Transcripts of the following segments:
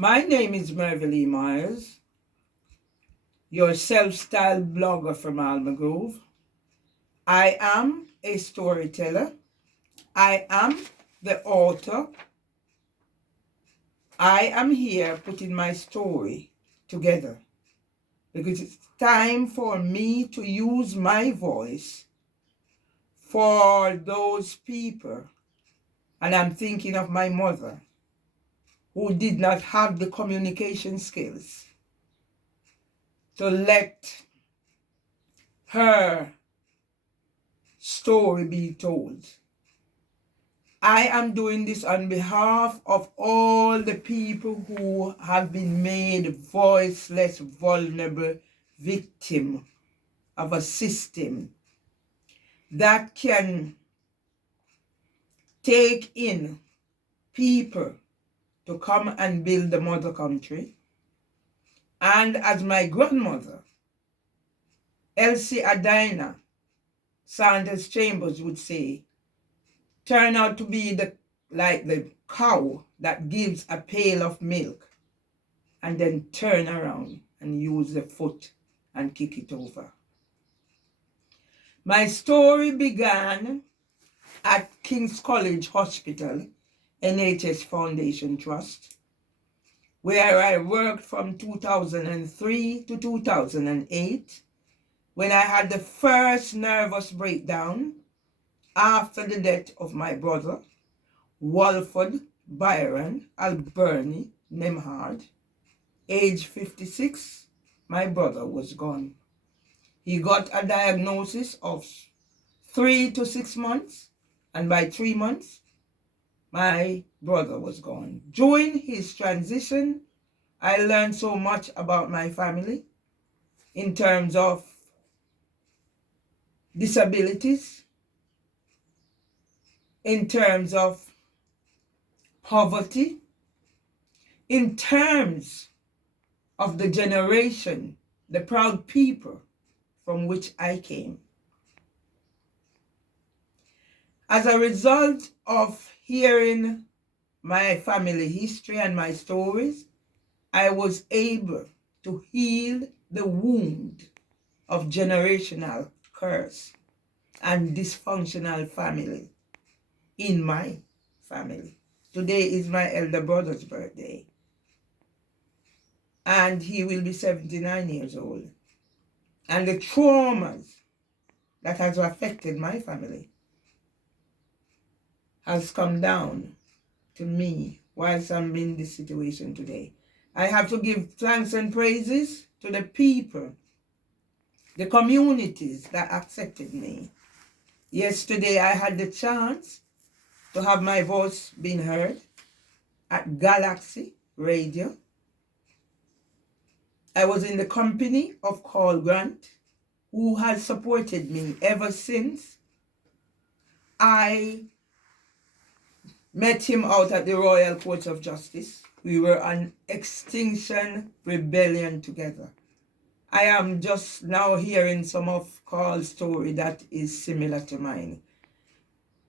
My name is Merville Myers, your self-styled blogger from Almagrove. I am a storyteller. I am the author. I am here putting my story together because it's time for me to use my voice for those people. And I'm thinking of my mother who did not have the communication skills to let her story be told. I am doing this on behalf of all the people who have been made voiceless, vulnerable victim of a system that can take in people to come and build the mother country. And as my grandmother, Elsie Adina Sanders Chambers would say, turn out to be like the cow that gives a pail of milk and then turn around and use the foot and kick it over. My story began at King's College Hospital, NHS Foundation Trust, where I worked from 2003 to 2008, when I had the first nervous breakdown after the death of my brother, Walford Byron Alberni Nemhard. Age 56, my brother was gone. He got a diagnosis of 3 to 6 months, and by 3 months, my brother was gone. During his transition, I learned so much about my family in terms of disabilities, in terms of poverty, in terms of the generation, the proud people from which I came. As a result of hearing my family history and my stories, I was able to heal the wound of generational curse and dysfunctional family in my family. Today is my elder brother's birthday, and he will be 79 years old. And the traumas that has affected my family has come down to me whilst I'm in this situation today. I have to give thanks and praises to the people, the communities that accepted me. Yesterday, I had the chance to have my voice being heard at Galaxy Radio. I was in the company of Carl Grant, who has supported me ever since I met him out at the Royal Court of Justice. We were on Extinction Rebellion together. I am just now hearing some of Carl's story that is similar to mine.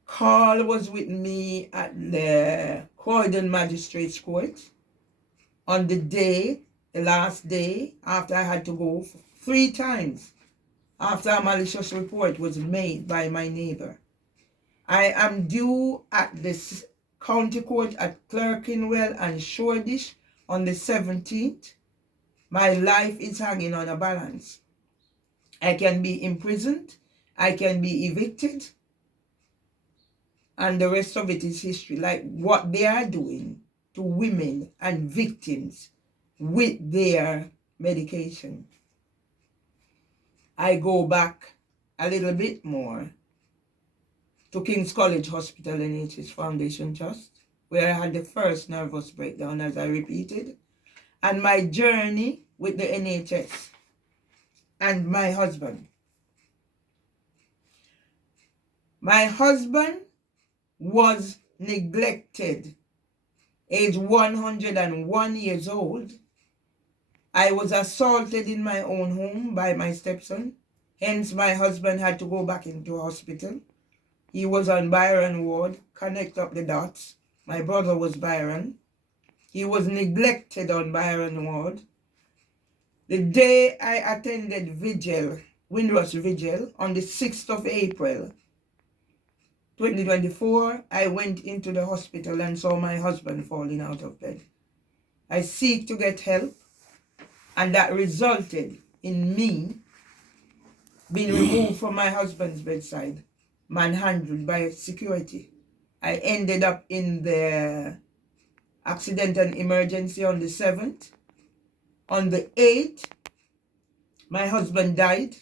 Carl was with me at the Croydon Magistrates Court on the last day, after I had to go 3 times after a malicious report was made by my neighbor. I am due at the county court at Clerkenwell and Shoreditch on the 17th. My life is hanging on a balance. I can be imprisoned, I can be evicted, and the rest of it is history, like what they are doing to women and victims with their medication. I go back a little bit more to King's College Hospital NHS Foundation Trust, where I had the first nervous breakdown, as I repeated, and my journey with the NHS and my husband. My husband was neglected, age 101 years old. I was assaulted in my own home by my stepson. Hence, my husband had to go back into hospital. He was on Byron ward. Connect up the dots. My brother was Byron. He was neglected on Byron Ward. The day I attended vigil, Windrush Vigil, on the 6th of April, 2024, I went into the hospital and saw my husband falling out of bed. I seek to get help, and that resulted in me being removed from my husband's bedside, manhandled by security. I ended up in the accident and emergency on the 7th. On the 8th, my husband died,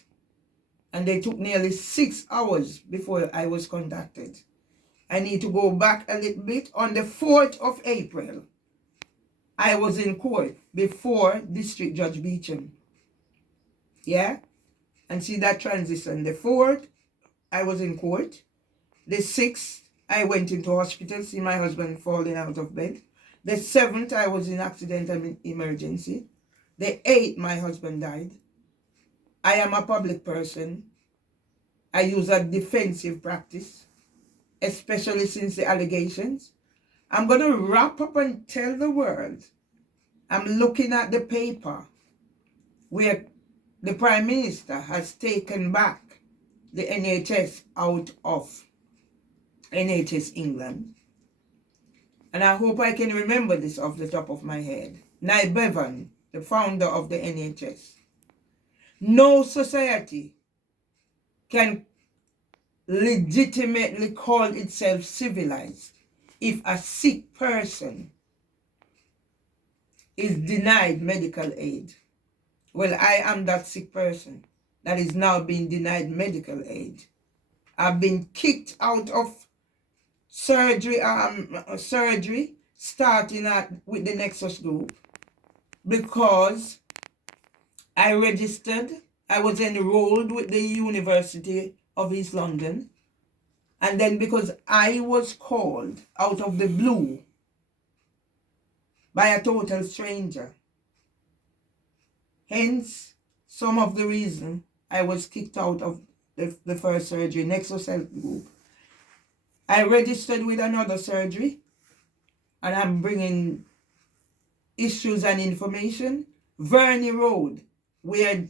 and they took nearly 6 hours before I was contacted. I need to go back a little bit. On the 4th of April, I was in court before District Judge Beecham. Yeah? And see that transition. The 4th, I was in court. The 6th, I went into hospital, see my husband falling out of bed. The 7th, I was in accident and emergency. The 8th, my husband died. I am a public person. I use a defensive practice, especially since the allegations. I'm going to wrap up and tell the world, I'm looking at the paper where the Prime Minister has taken back the NHS out of NHS England. And I hope I can remember this off the top of my head. Nye Bevan, the founder of the NHS. No society can legitimately call itself civilized if a sick person is denied medical aid. Well, I am that sick person that is now being denied medical aid. I've been kicked out of surgery, starting with the Nexus Group, because I registered, I was enrolled with the University of East London, and then because I was called out of the blue by a total stranger, hence some of the reason I was kicked out of the first surgery, Nexus Health Group. I registered with another surgery, and I'm bringing issues and information. Verney Road, where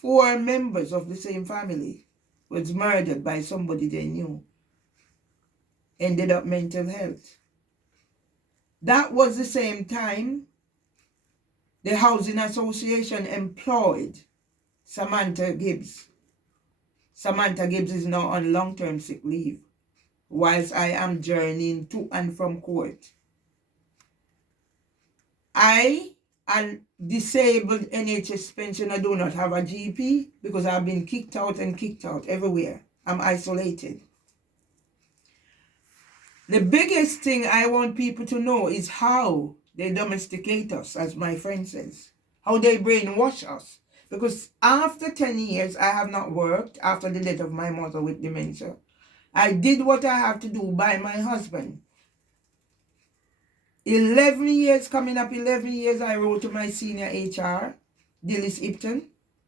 4 members of the same family was murdered by somebody they knew, ended up mental health. That was the same time the Housing Association employed Samantha Gibbs. Samantha Gibbs is now on long-term sick leave, whilst I am journeying to and from court. I, a disabled NHS pensioner, do not have a GP because I've been kicked out and kicked out everywhere. I'm isolated. The biggest thing I want people to know is how they domesticate us, as my friend says, how they brainwash us. Because after 10 years, I have not worked after the death of my mother with dementia. I did what I have to do by my husband. 11 years, coming up 11 years, I wrote to my senior HR, Dilys Ipton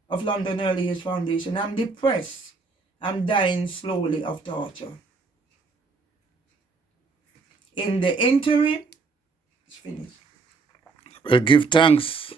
of London Early Years Foundation. I'm depressed. I'm dying slowly of torture. In the interim, it's finished. Well, give thanks